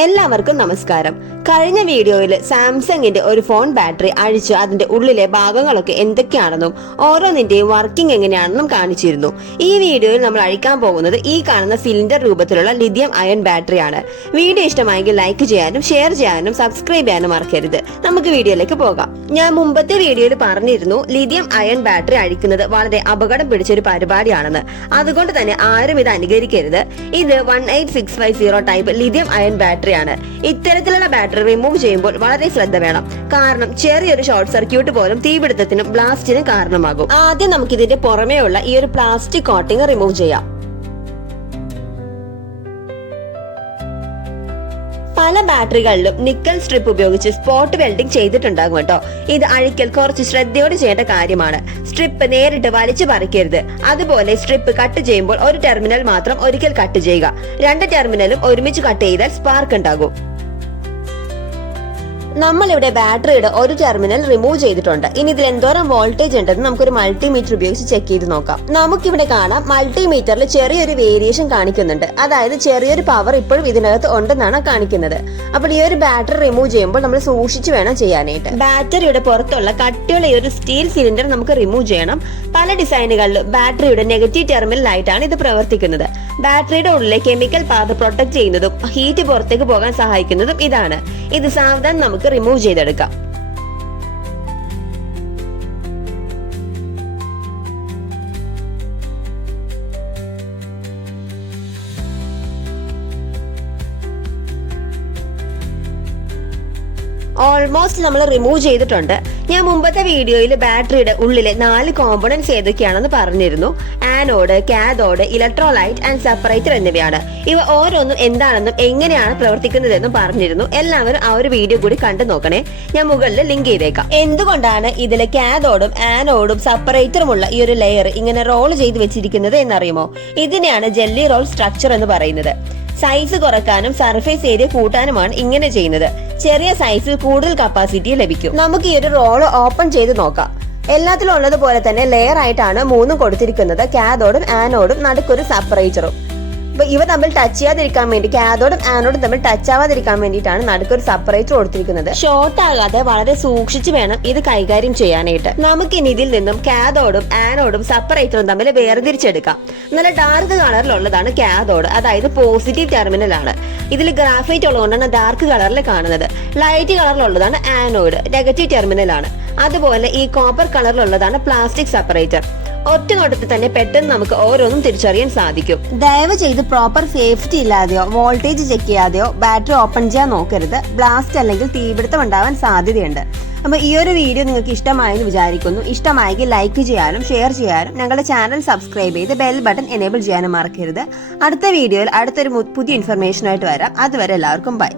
എല്ലാവർക്കും നമസ്കാരം. കഴിഞ്ഞ വീഡിയോയിൽ സാംസങ്ങിന്റെ ഒരു ഫോൺ ബാറ്ററി അഴിച്ച് അതിന്റെ ഉള്ളിലെ ഭാഗങ്ങളൊക്കെ എന്തൊക്കെയാണെന്നും ഓരോന്നിന്റെയും വർക്കിംഗ് എങ്ങനെയാണെന്നും കാണിച്ചിരുന്നു. ഈ വീഡിയോയിൽ നമ്മൾ അഴിക്കാൻ പോകുന്നത് ഈ കാണുന്ന സിലിണ്ടർ രൂപത്തിലുള്ള ലിഥിയം അയൺ ബാറ്ററിയാണ്. വീഡിയോ ഇഷ്ടമായെങ്കിൽ ലൈക്ക് ചെയ്യാനും ഷെയർ ചെയ്യാനും സബ്സ്ക്രൈബ് ചെയ്യാനും മറക്കരുത്. നമുക്ക് വീഡിയോയിലേക്ക് പോകാം. ഞാൻ മുമ്പത്തെ വീഡിയോയിൽ പറഞ്ഞിരുന്നു ലിഥിയം അയൺ ബാറ്ററി അഴിക്കുന്നത് വളരെ അപകടം പിടിച്ചൊരു പരിപാടിയാണെന്ന്. അതുകൊണ്ട് തന്നെ ആരും ഇത് അനുകരിക്കരുത്. ഇത് 18650 ടൈപ്പ് ലിഥിയം അയൺ ബാറ്ററിയാണ്. ഇത്തരത്തിലുള്ള ബാറ്ററി റിമൂവ് ചെയ്യുമ്പോൾ വളരെ ശ്രദ്ധ വേണം. കാരണം ചെറിയൊരു ഷോർട്ട് സർക്യൂട്ട് പോലും തീപിടുത്തത്തിനും ബ്ലാസ്റ്റിനും കാരണമാകും. ആദ്യം നമുക്ക് ഇതിന്റെ പുറമേയുള്ള ഈ ഒരു പ്ലാസ്റ്റിക് കോട്ടിംഗ് റിമൂവ് ചെയ്യാം. പല ബാറ്ററികളിലും നിക്കൽ സ്ട്രിപ്പ് ഉപയോഗിച്ച് സ്പോട്ട് വെൽഡിംഗ് ചെയ്തിട്ടുണ്ടാകും കേട്ടോ. ഇത് അഴിക്കൽ കുറച്ച് ശ്രദ്ധയോടെ ചെയ്യേണ്ട കാര്യമാണ്. സ്ട്രിപ്പ് നേരിട്ട് വലിച്ചു പറിക്കരുത്. അതുപോലെ സ്ട്രിപ്പ് കട്ട് ചെയ്യുമ്പോൾ ഒരു ടെർമിനൽ മാത്രം ഒരിക്കൽ കട്ട് ചെയ്യുക. രണ്ട് ടെർമിനലും ഒരുമിച്ച് കട്ട് ചെയ്താൽ സ്പാർക്ക് ഉണ്ടാകും. നമ്മളിവിടെ ബാറ്ററിയുടെ ഒരു ടെർമിനൽ റിമൂവ് ചെയ്തിട്ടുണ്ട്. ഇനി ഇതിൽ എന്തോരം വോൾട്ടേജ് ഉണ്ടെന്ന് നമുക്കൊരു മൾട്ടിമീറ്റർ ഉപയോഗിച്ച് ചെക്ക് ചെയ്ത് നോക്കാം. നമുക്കിവിടെ കാണാം മൾട്ടിമീറ്ററിൽ ചെറിയൊരു വേരിയേഷൻ കാണിക്കുന്നുണ്ട്. അതായത് ചെറിയൊരു പവർ ഇപ്പോഴും ഇതിനകത്ത് ഉണ്ടെന്നാണ് കാണിക്കുന്നത്. അപ്പോൾ ഈ ഒരു ബാറ്ററി റിമൂവ് ചെയ്യുമ്പോൾ നമ്മൾ സൂക്ഷിച്ചു വേണം ചെയ്യാനായിട്ട്. ബാറ്ററിയുടെ പുറത്തുള്ള കട്ടിയുള്ള ഈ ഒരു സ്റ്റീൽ സിലിണ്ടർ നമുക്ക് റിമൂവ് ചെയ്യണം. പല ഡിസൈനുകളിലും ബാറ്ററിയുടെ നെഗറ്റീവ് ടെർമിനലായിട്ടാണ് ഇത് പ്രവർത്തിക്കുന്നത്. ബാറ്ററിയുടെ ഉള്ളിലെ കെമിക്കൽ പാർട്ട് പ്രൊട്ടക്ട് ചെയ്യുന്നതും ഹീറ്റ് പുറത്തേക്ക് പോകാൻ സഹായിക്കുന്നതും ഇതാണ്. ഇത് സാവധാനം നമുക്ക് റിമൂവ് ചെയ്തെടുക്കാം. ഓൾമോസ്റ്റ് നമ്മൾ റിമൂവ് ചെയ്തിട്ടുണ്ട്. ഞാൻ മുമ്പത്തെ വീഡിയോയിൽ ബാറ്ററിയുടെ ഉള്ളിലെ 4 കോമ്പണന്റ്സ് ഏതൊക്കെയാണെന്ന് പറഞ്ഞിരുന്നു. Anode, cathode, electrolyte and separator എന്നിവയാണ്. ഇവ ഓരോന്നും എന്താണെന്നും എങ്ങനെയാണ് പ്രവർത്തിക്കുന്നതെന്നും പറഞ്ഞിരുന്നു. എല്ലാവരും ആ ഒരു വീഡിയോ കൂടി കണ്ടു നോക്കണേ. ഞാൻ മുകളിൽ ലിങ്ക് ചെയ്തേക്കാം. എന്തുകൊണ്ടാണ് ഇതിലെ കാഥോഡും ആനോഡും സെപ്പറേറ്ററുമുള്ള ഈ ഒരു ലെയർ ഇങ്ങനെ റോൾ ചെയ്ത് വെച്ചിരിക്കുന്നത് എന്നറിയുമോ? ഇതിനെയാണ് ജെല്ലി റോൾ സ്ട്രക്ചർ എന്ന് പറയുന്നത്. സൈസ് കുറയ്ക്കാനും സർഫേസ് ഏരിയ കൂട്ടാനുമാണ് ഇങ്ങനെ ചെയ്യുന്നത്. ചെറിയ സൈസിൽ കൂടുതൽ കപ്പാസിറ്റി ലഭിക്കും. നമുക്ക് ഈ ഒരു റോള് ഓപ്പൺ ചെയ്ത് നോക്കാം. എല്ലാത്തിലും ഉള്ളതുപോലെ തന്നെ ലെയർ ആയിട്ടാണ് മൂന്നും കൊടുത്തിരിക്കുന്നത്. കാഥോഡും ആനോഡും നടുക്കൊരു സെപ്പറേറ്ററും. അപ്പൊ ഇവ തമ്മിൽ ടച്ച് ചെയ്യാതിരിക്കാൻ വേണ്ടി, കാഥോഡും ആനോഡും തമ്മിൽ ടച്ച് ആവാതിരിക്കാൻ വേണ്ടിയിട്ടാണ് നടുക്കൊരു സെപ്പറേറ്റർ കൊടുത്തിരിക്കുന്നത്. ഷോർട്ട് ആകാതെ വളരെ സൂക്ഷിച്ചു വേണം ഇത് കൈകാര്യം ചെയ്യാനായിട്ട്. നമുക്ക് ഇനി ഇതിൽ നിന്നും കാഥോഡും ആനോഡും സെപ്പറേറ്ററും തമ്മിൽ വേർതിരിച്ചെടുക്കാം. നല്ല ഡാർക്ക് കളറിലുള്ളതാണ് കാഥോഡ്, അതായത് പോസിറ്റീവ് ടെർമിനൽ ആണ്. ഇതിൽ ഗ്രാഫൈറ്റ് ഉള്ളതുകൊണ്ടാണ് ഡാർക്ക് കളറിൽ കാണുന്നത്. ലൈറ്റ് കളറിലുള്ളതാണ് ആനോഡ്, നെഗറ്റീവ് ടെർമിനൽ ആണ്. അതുപോലെ ഈ കോപ്പർ കളറിലുള്ളതാണ് പ്ലാസ്റ്റിക് സെപ്പറേറ്റർ. ഒറ്റ നോട്ടത്തിൽ തന്നെ പെട്ടെന്ന് നമുക്ക് ഓരോന്നും തിരിച്ചറിയാൻ സാധിക്കും. ദയവ് ചെയ്ത് പ്രോപ്പർ സേഫ്റ്റി ഇല്ലാതെയോ വോൾട്ടേജ് ചെക്ക് ചെയ്യാതെയോ ബാറ്ററി ഓപ്പൺ ചെയ്യാൻ നോക്കരുത്. ബ്ലാസ്റ്റ് അല്ലെങ്കിൽ തീപിടുത്തം ഉണ്ടാവാൻ സാധ്യതയുണ്ട്. അപ്പൊ ഈ ഒരു വീഡിയോ നിങ്ങൾക്ക് ഇഷ്ടമായെന്ന് വിചാരിക്കുന്നു. ഇഷ്ടമായെങ്കിൽ ലൈക്ക് ചെയ്യാനും ഷെയർ ചെയ്യാനും ഞങ്ങളുടെ ചാനൽ സബ്സ്ക്രൈബ് ചെയ്ത് ബെൽ ബട്ടൺ എനേബിൾ ചെയ്യാനും മറക്കരുത്. അടുത്ത വീഡിയോയിൽ അടുത്തൊരു പുതിയ ഇൻഫർമേഷനായിട്ട് വരാം. അതുവരെ എല്ലാവർക്കും ബൈ.